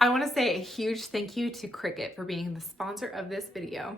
I want to say a huge thank you to Cricut for being the sponsor of this video.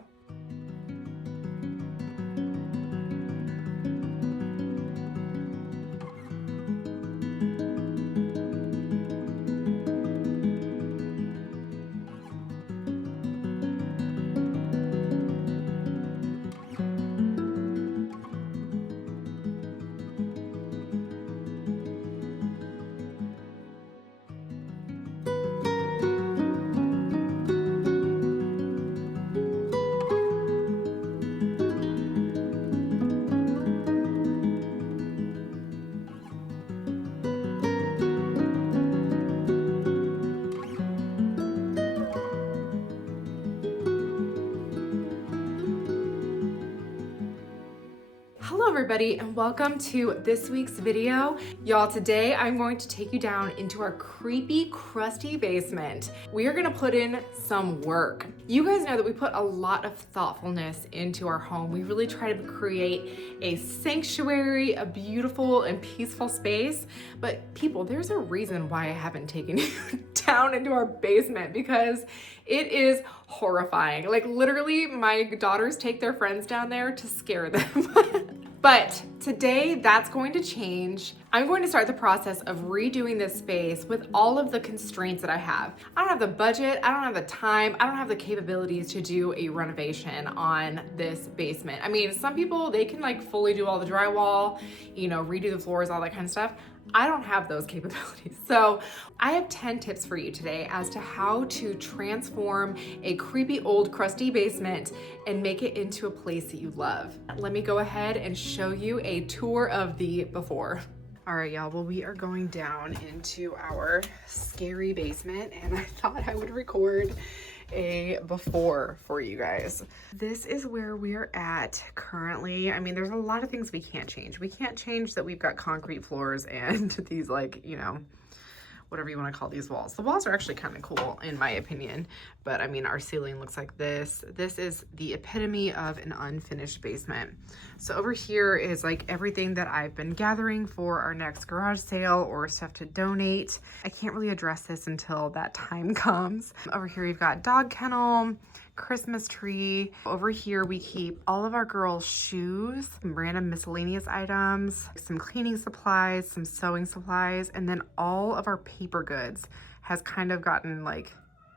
Hello everybody and welcome to this week's video. Y'all, today I'm going to take you down into our creepy, crusty basement. We are gonna put in some work. You guys know that we put a lot of thoughtfulness into our home. We really try to create a sanctuary, a beautiful and peaceful space. But people, there's a reason why I haven't taken you down into our basement, because it is horrifying. Like literally my daughters take their friends down there to scare them. But today that's going to change. I'm going to start the process of redoing this space with all of the constraints that I have. I don't have the budget, I don't have the time, I don't have the capabilities to do a renovation on this basement. I mean, some people, they can like fully do all the drywall, you know, redo the floors, all that kind of stuff. I don't have those capabilities. So I have 10 tips for you today as to how to transform a creepy old crusty basement and make it into a place that you love. Let me go ahead and show you a tour of the before. All right, y'all, well, we are going down into our scary basement and I thought I would record a before for you guys. This is where we are at currently. I mean, there's a lot of things we can't change. We can't change that we've got concrete floors and these, like, you know, whatever you want to call these walls. The walls are actually kind of cool in my opinion, but I mean, our ceiling looks like this. This is the epitome of an unfinished basement. So over here is like everything that I've been gathering for our next garage sale or stuff to donate. I can't really address this until that time comes. Over here we've got dog kennel, Christmas tree. Over here we keep all of our girls' shoes, some random miscellaneous items, some cleaning supplies, some sewing supplies, and then all of our paper goods has kind of gotten like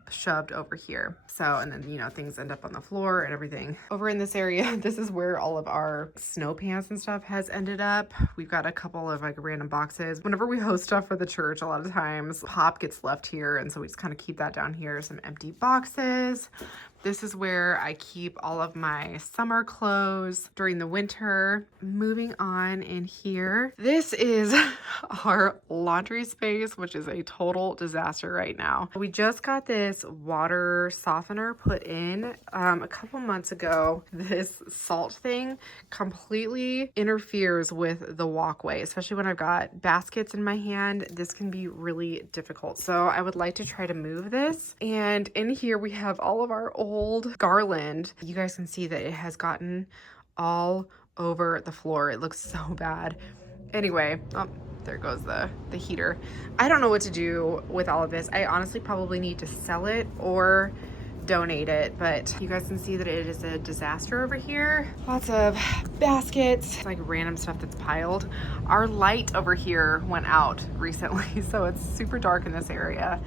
shoved over here. So, and then, you know, things end up on the floor and everything. Over in this area, this is where all of our snow pants and stuff has ended up. We've got a couple of like random boxes. Whenever we host stuff for the church, a lot of times pop gets left here. And so we just kind of keep that down here. Some empty boxes. This is where I keep all of my summer clothes during the winter. Moving on in here, this is our laundry space, which is a total disaster right now. We just got this water softener put in a couple months ago. This salt thing completely interferes with the walkway, especially when I've got baskets in my hand. This can be really difficult. So I would like to try to move this. And in here we have all of our old garland. You guys can see that it has gotten all over the floor. It looks so bad. Anyway, oh, there goes the heater. I don't know what to do with all of this. I honestly probably need to sell it or donate it, but you guys can see that it is a disaster over here. Lots of baskets, like random stuff that's piled. Our light over here went out recently, so it's super dark in this area.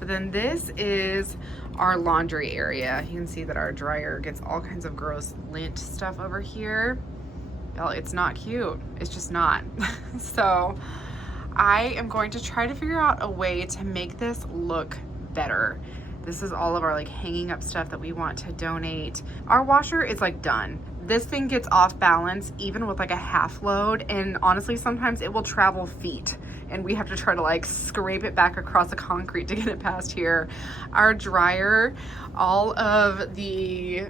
But then this is our laundry area. You can see that our dryer gets all kinds of gross lint stuff over here. Well, it's not cute. It's just not. So I am going to try to figure out a way to make this look better. This is all of our like hanging up stuff that we want to donate. Our washer is like done. This thing gets off balance even with like a half load, and honestly sometimes it will travel feet and we have to try to like scrape it back across the concrete to get it past here. Our dryer, all of the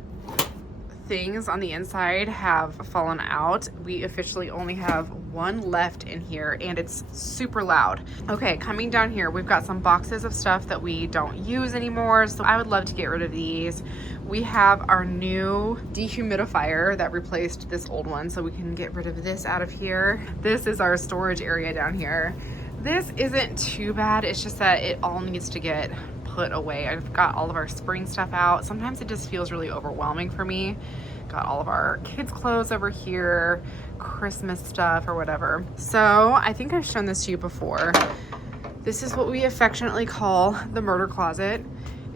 things on the inside have fallen out. We officially only have one left in here and it's super loud. Okay, coming down here, we've got some boxes of stuff that we don't use anymore, so I would love to get rid of these. We have our new dehumidifier that replaced this old one, so we can get rid of this out of here. This is our storage area down here. This isn't too bad, it's just that it all needs to get put away. I've got all of our spring stuff out. Sometimes it just feels really overwhelming for me. Got all of our kids' clothes over here, Christmas stuff or whatever. So I think I've shown this to you before. This is what we affectionately call the murder closet.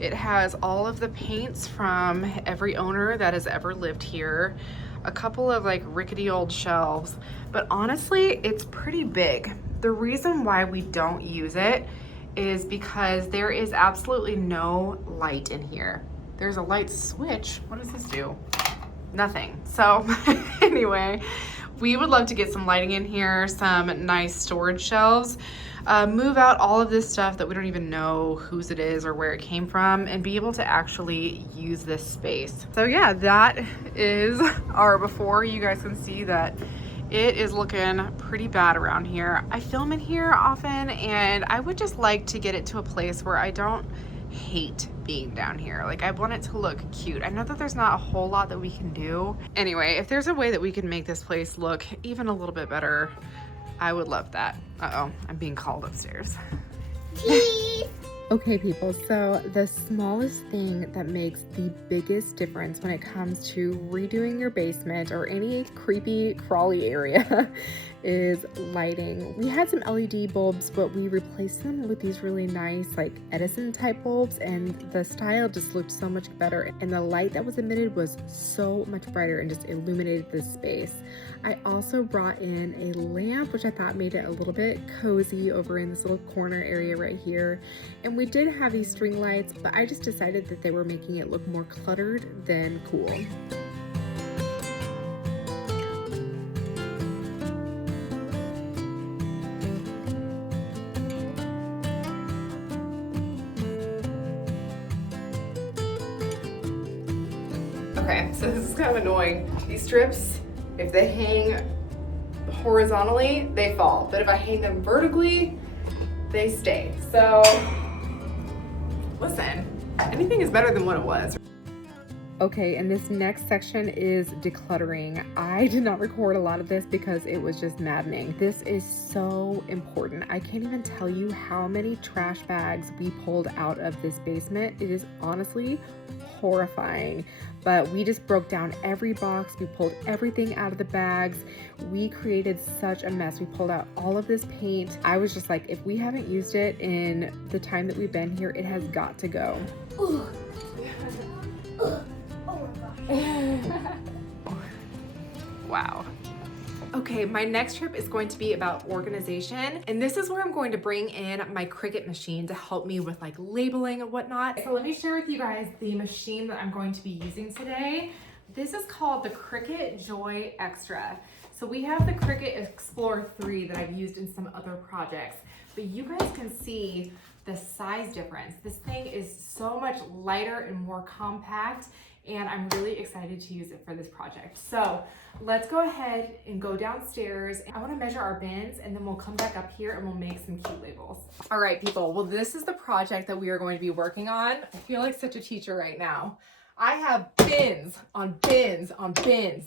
It has all of the paints from every owner that has ever lived here, a couple of like rickety old shelves, but honestly, it's pretty big. The reason why we don't use it is because there is absolutely no light in here. There's a light switch. What does this do? Nothing. So anyway, we would love to get some lighting in here, some nice storage shelves, move out all of this stuff that we don't even know whose it is or where it came from, and be able to actually use this space. So yeah, that is our before. You guys can see that it is looking pretty bad around here. I film in here often, and I would just like to get it to a place where I don't hate being down here. Like, I want it to look cute. I know that there's not a whole lot that we can do. Anyway, if there's a way that we can make this place look even a little bit better, I would love that. Uh-oh, I'm being called upstairs. Okay, people, so the smallest thing that makes the biggest difference when it comes to redoing your basement or any creepy, crawly area is lighting. We had some LED bulbs, but we replaced them with these really nice, like Edison type bulbs, and the style just looked so much better, and the light that was emitted was so much brighter and just illuminated the space. I also brought in a lamp, which I thought made it a little bit cozy over in this little corner area right here. And we did have these string lights, but I just decided that they were making it look more cluttered than cool. Okay, so this is kind of annoying. These strips, if they hang horizontally, they fall. But if I hang them vertically, they stay. So, listen, anything is better than what it was. Okay, and this next section is decluttering. I did not record a lot of this because it was just maddening. This is so important. I can't even tell you how many trash bags we pulled out of this basement. It is honestly horrifying, but we just broke down every box. We pulled everything out of the bags. We created such a mess. We pulled out all of this paint. I was just like, if we haven't used it in the time that we've been here, it has got to go. Wow. Okay, my next trip is going to be about organization, and this is where I'm going to bring in my Cricut machine to help me with like labeling and whatnot. So let me share with you guys the machine that I'm going to be using today. This is called the Cricut Joy Xtra. So we have the Cricut Explore 3 that I've used in some other projects, but you guys can see the size difference. This thing is so much lighter and more compact, and I'm really excited to use it for this project. So let's go ahead and go downstairs. I want to measure our bins, and then we'll come back up here and we'll make some cute labels. All right, people, well, this is the project that we are going to be working on. I feel like such a teacher right now. I have bins on bins on bins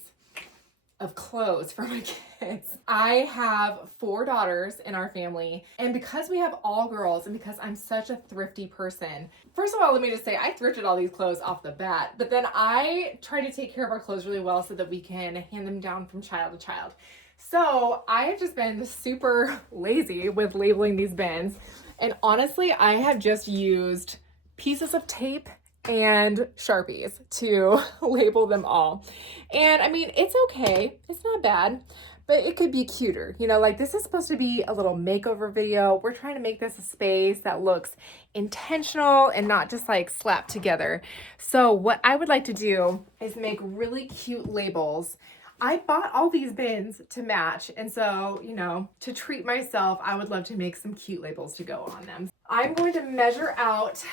of clothes for my kids. I have 4 daughters in our family, and because we have all girls and because I'm such a thrifty person, first of all, let me just say I thrifted all these clothes off the bat, but then I try to take care of our clothes really well so that we can hand them down from child to child. So I have just been super lazy with labeling these bins, and honestly, I have just used pieces of tape and Sharpies to label them all. And I mean, it's okay, it's not bad, but it could be cuter. You know, like this is supposed to be a little makeover video. We're trying to make this a space that looks intentional and not just like slapped together. So what I would like to do is make really cute labels. I bought all these bins to match, and so, you know, to treat myself, I would love to make some cute labels to go on them. I'm going to measure out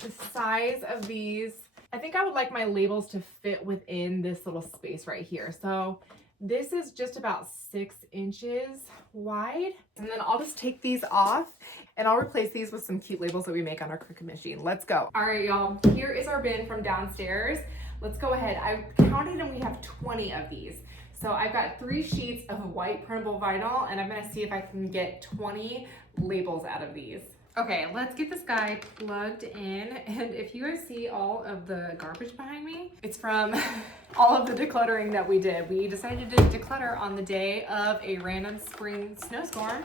the size of these. I think I would like my labels to fit within this little space right here. So this is just about 6 inches wide. And then I'll just take these off and I'll replace these with some cute labels that we make on our Cricut machine. Let's go. All right, y'all, here is our bin from downstairs. Let's go ahead. I counted and we have 20 of these. So I've got 3 sheets of white printable vinyl, and I'm gonna see if I can get 20 labels out of these. Okay, let's get this guy plugged in. And if you guys see all of the garbage behind me, it's from all of the decluttering that we did. We decided to declutter on the day of a random spring snowstorm,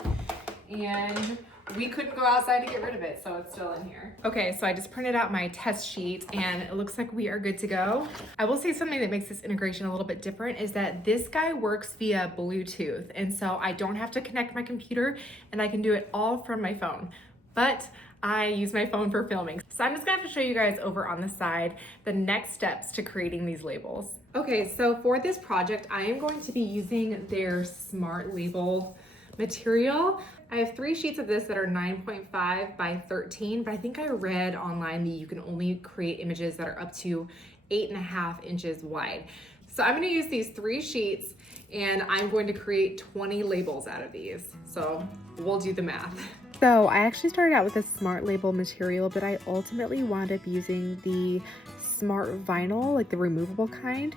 and we couldn't go outside to get rid of it, so it's still in here. Okay, so I just printed out my test sheet and it looks like we are good to go. I will say something that makes this integration a little bit different is that this guy works via Bluetooth, and so I don't have to connect my computer and I can do it all from my phone. But I use my phone for filming. So I'm just gonna have to show you guys over on the side the next steps to creating these labels. Okay, so for this project, I am going to be using their Smart Label material. I have 3 sheets of this that are 9.5 by 13, but I think I read online that you can only create images that are up to 8.5 inches wide. So I'm gonna use these 3 sheets and I'm going to create 20 labels out of these. So we'll do the math. So I actually started out with a Smart Label material, but I ultimately wound up using the Smart Vinyl, like the removable kind.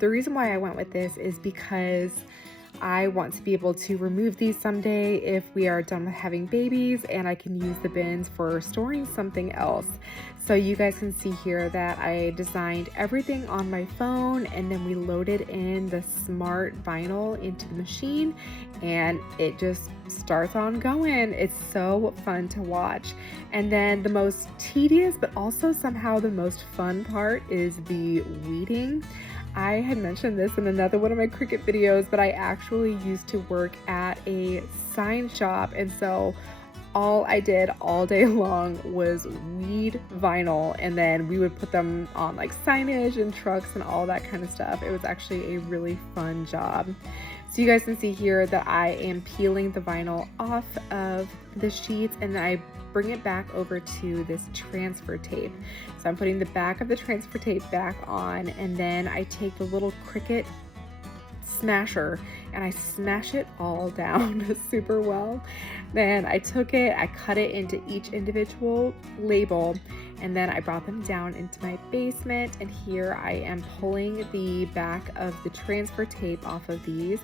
The reason why I went with this is because I want to be able to remove these someday if we are done with having babies, and I can use the bins for storing something else. So you guys can see here that I designed everything on my phone, and then we loaded in the Smart Vinyl into the machine, and it just starts on going. It's so fun to watch. And then the most tedious but also somehow the most fun part is the weeding. I had mentioned this in another one of my Cricut videos, but I actually used to work at a sign shop, and so all I did all day long was weed vinyl, and then we would put them on like signage and trucks and all that kind of stuff. It was actually a really fun job. So you guys can see here that I am peeling the vinyl off of the sheets, and then I bring it back over to this transfer tape. So I'm putting the back of the transfer tape back on, and then I take the little Cricut smasher and I smash it all down super well. Then I took it, I cut it into each individual label, and then I brought them down into my basement, and here I am pulling the back of the transfer tape off of these.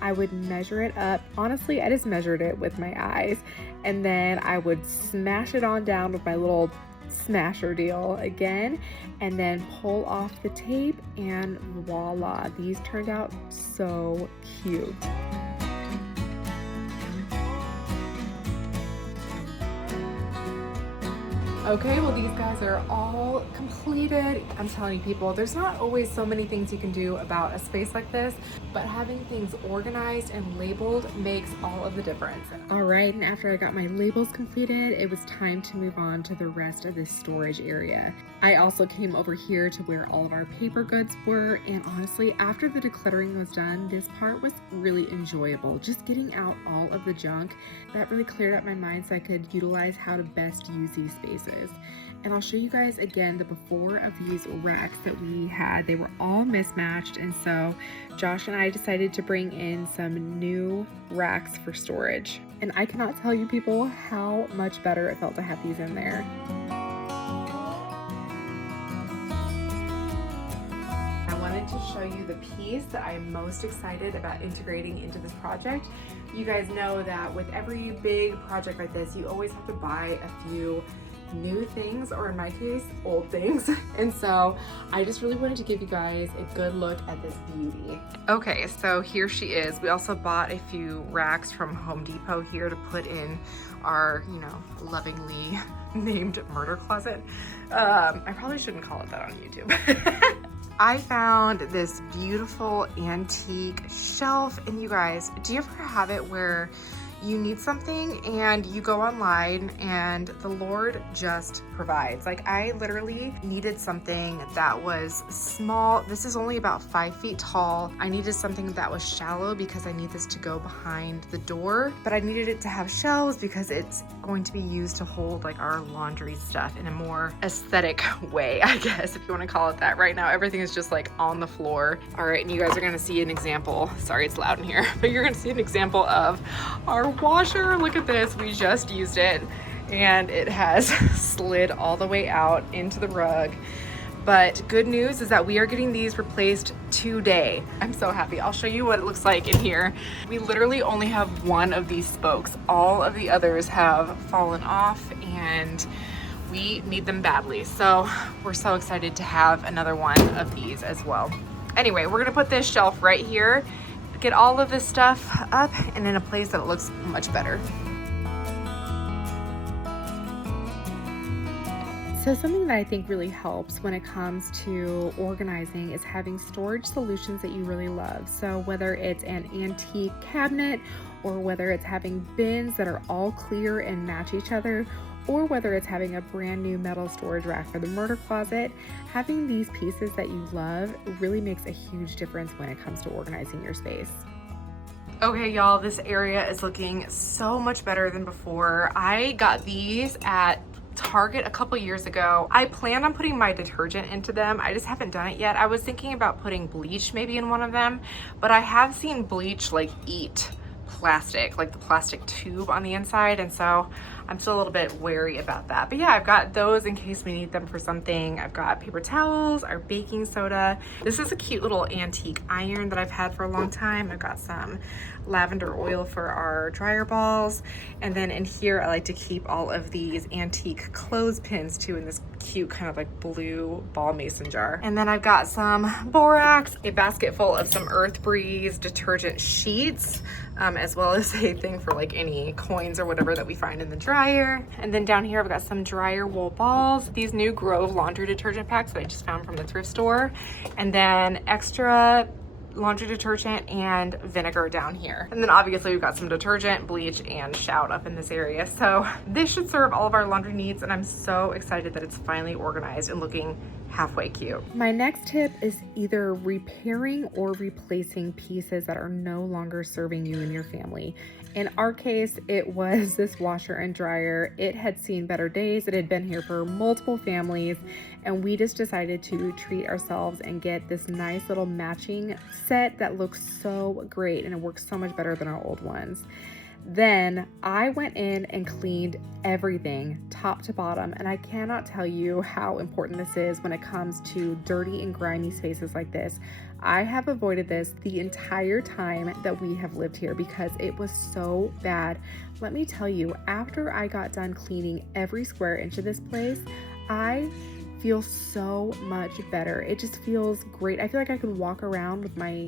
I would measure it up. Honestly, I just measured it with my eyes, and then I would smash it on down with my little smasher deal again, and then pull off the tape, and voila, these turned out so cute. Okay, well, these guys are all completed. I'm telling you, people, there's not always so many things you can do about a space like this, but having things organized and labeled makes all of the difference. All right, and after I got my labels completed, it was time to move on to the rest of this storage area. I also came over here to where all of our paper goods were, and honestly, after the decluttering was done, this part was really enjoyable. Just getting out all of the junk, that really cleared up my mind so I could utilize how to best use these spaces. And I'll show you guys again the before of these racks that we had. They were all mismatched, and so Josh and I decided to bring in some new racks for storage. And I cannot tell you, people, how much better it felt to have these in there. I wanted to show you the piece that I'm most excited about integrating into this project. You guys know that with every big project like this, you always have to buy a few new things, or in my case, old things. And so I just really wanted to give you guys a good look at this beauty. Okay, so here she is. We also bought a few racks from Home Depot here to put in our, you know, lovingly named murder closet. I probably shouldn't call it that on YouTube. I found this beautiful antique shelf, and you guys, do you ever have it where you need something and you go online and the Lord just provides? Like, I literally needed something that was small. This is only about 5 feet tall. I needed something that was shallow because I need this to go behind the door, but I needed it to have shelves because it's going to be used to hold like our laundry stuff in a more aesthetic way, I guess, if you want to call it that. Right now, everything is just like on the floor. All right, and you guys are gonna see an example. Sorry, it's loud in here, but you're gonna see an example of our washer. Look at this, we just used it and it has slid all the way out into the rug. But good news is that we are getting these replaced today. I'm so happy. I'll show you what it looks like in here. We literally only have one of these spokes. All of the others have fallen off and we need them badly. So we're so excited to have another one of these as well. Anyway, we're gonna put this shelf right here, get all of this stuff up and in a place that it looks much better. So something that I think really helps when it comes to organizing is having storage solutions that you really love. So whether it's an antique cabinet or whether it's having bins that are all clear and match each other, or whether it's having a brand new metal storage rack for the murder closet, having these pieces that you love really makes a huge difference when it comes to organizing your space. Okay, y'all, this area is looking so much better than before. I got these at Target a couple years ago. I plan on putting my detergent into them. I just haven't done it yet. I was thinking about putting bleach maybe in one of them, but I have seen bleach like eat plastic, like the plastic tube on the inside, and so I'm still a little bit wary about that. But yeah, I've got those in case we need them for something. I've got paper towels, our baking soda. This is a cute little antique iron that I've had for a long time. I've got some lavender oil for our dryer balls. And then in here, I like to keep all of these antique clothespins too in this cute kind of like blue ball mason jar. And then I've got some borax, a basket full of some Earth Breeze detergent sheets, as well as a thing for like any coins or whatever that we find in the dryer. And then down here, I've got some dryer wool balls, these new Grove laundry detergent packs that I just found from the thrift store, and then Xtra laundry detergent and vinegar down here. And then obviously we've got some detergent, bleach, and shout up in this area. So this should serve all of our laundry needs, and I'm so excited that it's finally organized and looking halfway cute. My next tip is either repairing or replacing pieces that are no longer serving you and your family. In our case, it was this washer and dryer. It had seen better days. It had been here for multiple families, and we just decided to treat ourselves and get this nice little matching set that looks so great, and it works so much better than our old ones. Then I went in and cleaned everything top to bottom, and I cannot tell you how important this is when it comes to dirty and grimy spaces like this. I have avoided this the entire time that we have lived here because it was so bad. Let me tell you, after I got done cleaning every square inch of this place, I feel so much better. It just feels great. I feel like I could walk around with my,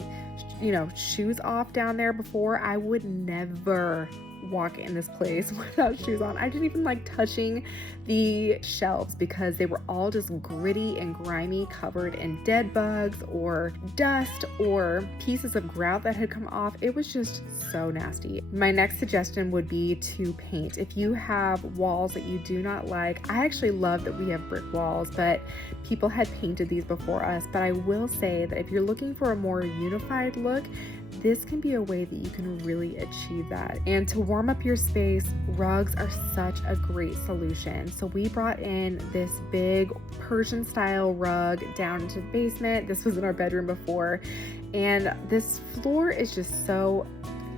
shoes off down there. Before, I would never walk in this place without shoes on. I didn't even like touching the shelves because they were all just gritty and grimy, covered in dead bugs or dust or pieces of grout that had come off. It was just so nasty. My next suggestion would be to paint. If you have walls that you do not like, I actually love that we have brick walls, but people had painted these before us. But I will say that if you're looking for a more unified look, this can be a way that you can really achieve that. And to warm up your space, rugs are such a great solution. So we brought in this big Persian style rug down into the basement. This was in our bedroom before. And this floor is just so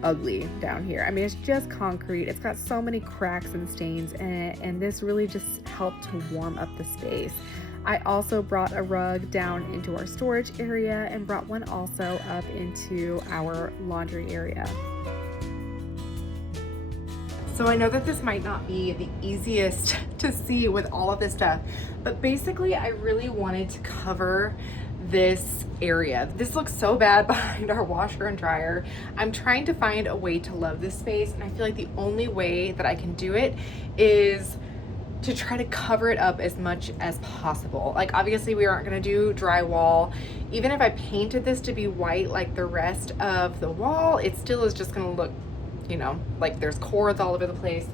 ugly down here. I mean, it's just concrete. It's got so many cracks and stains in it. And this really just helped to warm up the space. I also brought a rug down into our storage area and brought one also up into our laundry area. So I know that this might not be the easiest to see with all of this stuff, but basically I really wanted to cover this area. This looks so bad behind our washer and dryer. I'm trying to find a way to love this space, and I feel like the only way that I can do it is to try to cover it up as much as possible. Like obviously we aren't gonna do drywall. Even if I painted this to be white like the rest of the wall, it still is just gonna look, like there's cords all over the place.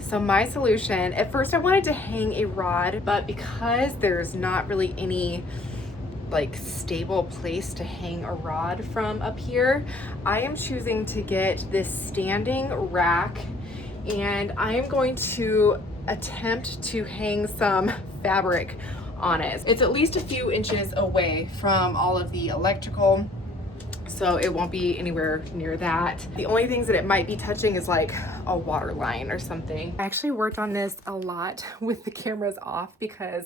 So my solution, at first I wanted to hang a rod, but because there's not really any like stable place to hang a rod from up here, I am choosing to get this standing rack, and I am going to attempt to hang some fabric on it. It's at least a few inches away from all of the electrical, so it won't be anywhere near that. The only things that it might be touching is like a water line or something. I actually worked on this a lot with the cameras off because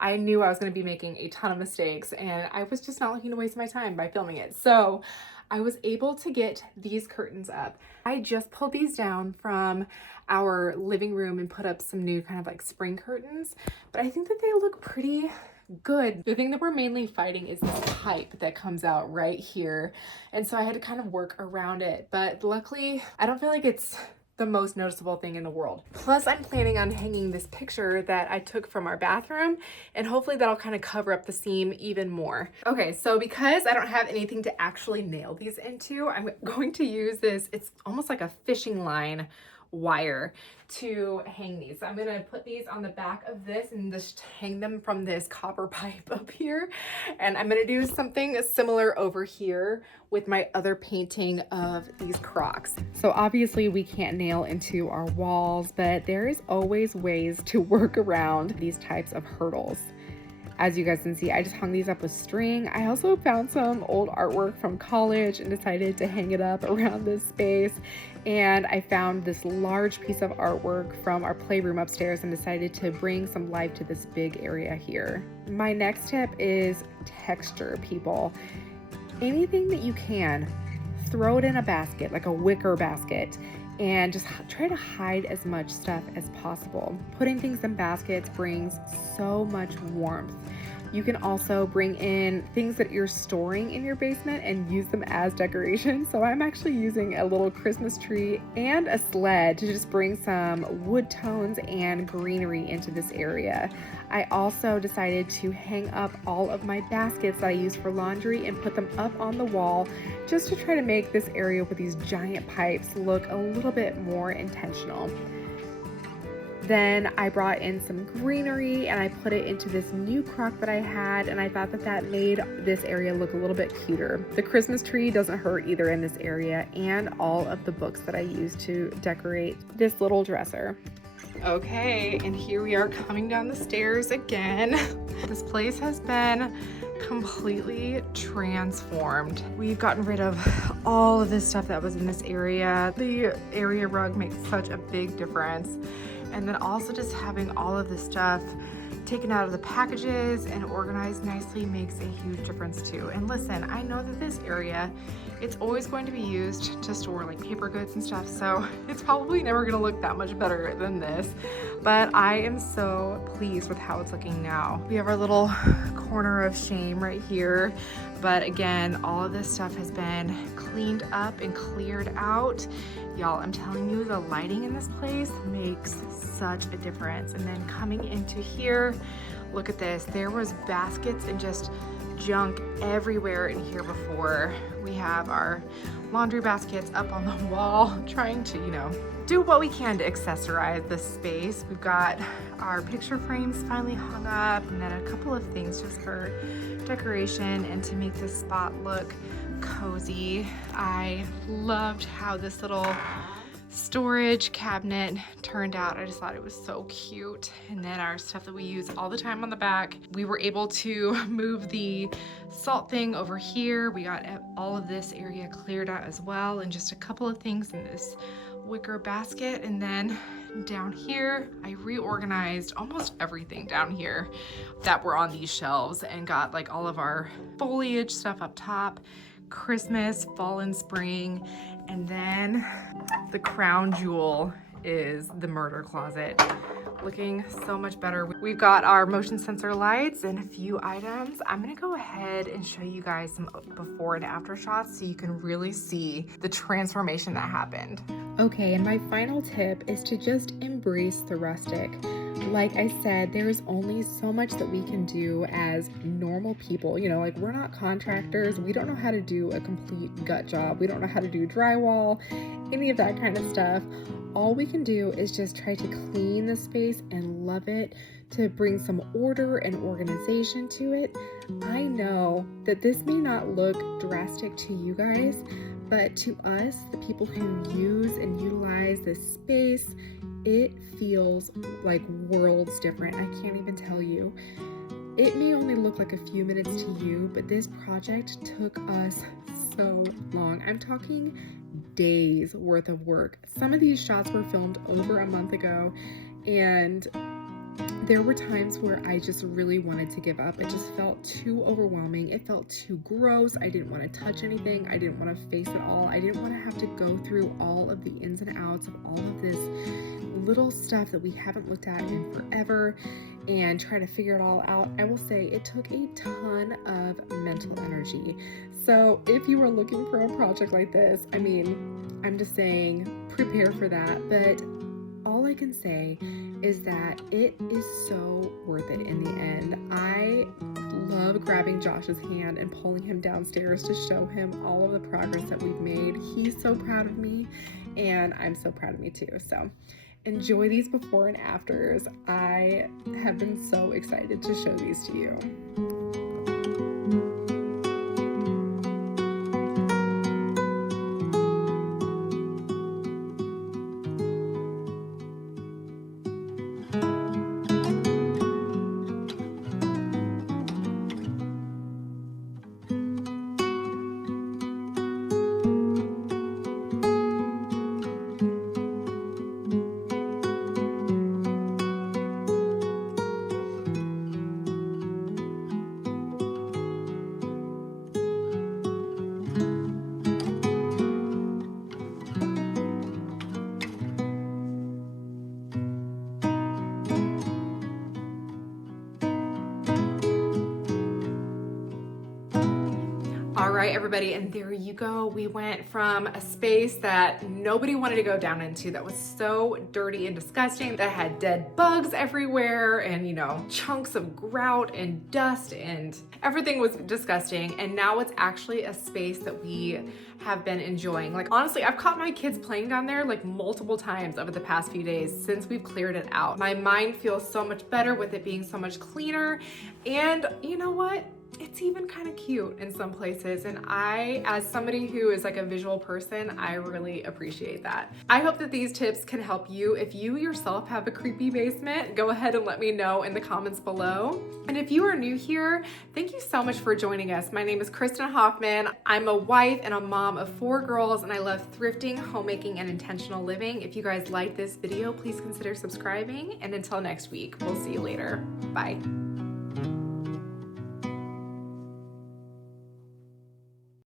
I knew I was going to be making a ton of mistakes, and I was just not looking to waste my time by filming it. So I was able to get these curtains up. I just pulled these down from our living room and put up some new kind of like spring curtains, but I think that they look pretty good. The thing that we're mainly fighting is this pipe that comes out right here. And so I had to kind of work around it, but luckily I don't feel like it's the most noticeable thing in the world. Plus, I'm planning on hanging this picture that I took from our bathroom, and hopefully that'll kind of cover up the seam even more. Okay, so because I don't have anything to actually nail these into, I'm going to use this, it's almost like a fishing line wire to hang these. So I'm gonna put these on the back of this and just hang them from this copper pipe up here. And I'm gonna do something similar over here with my other painting of these Crocs. So obviously we can't nail into our walls, but there is always ways to work around these types of hurdles. As you guys can see, I just hung these up with string. I also found some old artwork from college and decided to hang it up around this space. And I found this large piece of artwork from our playroom upstairs and decided to bring some life to this big area here. My next tip is texture, people. Anything that you can, throw it in a basket, like a wicker basket, and just try to hide as much stuff as possible. Putting things in baskets brings so much warmth. You can also bring in things that you're storing in your basement and use them as decoration. So I'm actually using a little Christmas tree and a sled to just bring some wood tones and greenery into this area. I also decided to hang up all of my baskets that I use for laundry and put them up on the wall just to try to make this area with these giant pipes look a little bit more intentional. Then I brought in some greenery and I put it into this new crock that I had, and I thought that that made this area look a little bit cuter. The Christmas tree doesn't hurt either in this area, and all of the books that I used to decorate this little dresser. Okay, and here we are coming down the stairs again. This place has been completely transformed. We've gotten rid of all of this stuff that was in this area. The area rug makes such a big difference. And then also just having all of this stuff taken out of the packages and organized nicely makes a huge difference too. And listen, I know that this area, it's always going to be used to store like paper goods and stuff, so it's probably never gonna look that much better than this. But I am so pleased with how it's looking now. We have our little corner of shame right here. But again, all of this stuff has been cleaned up and cleared out. Y'all, I'm telling you, the lighting in this place makes such a difference. And then coming into here, look at this. There was baskets and just junk everywhere in here before. We have our laundry baskets up on the wall, trying to, you know, do what we can to accessorize this space. We've got our picture frames finally hung up, and then a couple of things just for decoration and to make this spot look cozy. I loved how this little storage cabinet turned out. I just thought it was so cute. And then our stuff that we use all the time on the back, we were able to move the salt thing over here. We got all of this area cleared out as well, and just a couple of things in this wicker basket. And then down here, I reorganized almost everything down here that were on these shelves and got like all of our foliage stuff up top, Christmas, fall and spring, and then the crown jewel is the murder closet. Looking so much better. We've got our motion sensor lights and a few items. I'm gonna go ahead and show you guys some before and after shots so you can really see the transformation that happened. Okay, and my final tip is to just embrace the rustic. Like I said, there is only so much that we can do as normal people. You know, like we're not contractors. We don't know how to do a complete gut job. We don't know how to do drywall, any of that kind of stuff. All we can do is just try to clean the space and love it, to bring some order and organization to it. I know that this may not look drastic to you guys, but to us, the people who use and utilize this space, it feels like worlds different. I can't even tell you. It may only look like a few minutes to you, but this project took us so long. I'm talking days worth of work. Some of these shots were filmed over a month ago, and There were times where I just really wanted to give up. It just felt too overwhelming. It felt too gross. I didn't want to touch anything. I didn't want to face it all. I didn't want to have to go through all of the ins and outs of all of this little stuff that we haven't looked at in forever and try to figure it all out. I will say it took a ton of mental energy. So if you are looking for a project like this, I mean, I'm just saying prepare for that. But all I can say is that it is so worth it in the end. I love grabbing Josh's hand and pulling him downstairs to show him all of the progress that we've made. He's so proud of me, and I'm so proud of me too. So enjoy these before and afters. I have been so excited to show these to you. All right, everybody, and there you go. We went from a space that nobody wanted to go down into, that was so dirty and disgusting, that had dead bugs everywhere and, you know, chunks of grout and dust and everything was disgusting. And now it's actually a space that we have been enjoying. Like, honestly, I've caught my kids playing down there like multiple times over the past few days since we've cleared it out. My mind feels so much better with it being so much cleaner. And you know what? It's even kind of cute in some places, and I, as somebody who is like a visual person, I really appreciate that. I hope that these tips can help you. If you yourself have a creepy basement, go ahead and let me know in the comments below. And if you are new here, thank you so much for joining us. My name is Kristen Hoffman. I'm a wife and a mom of 4 girls, and I love thrifting, homemaking, and intentional living. If you guys like this video, please consider subscribing, and until next week, we'll see you later. Bye.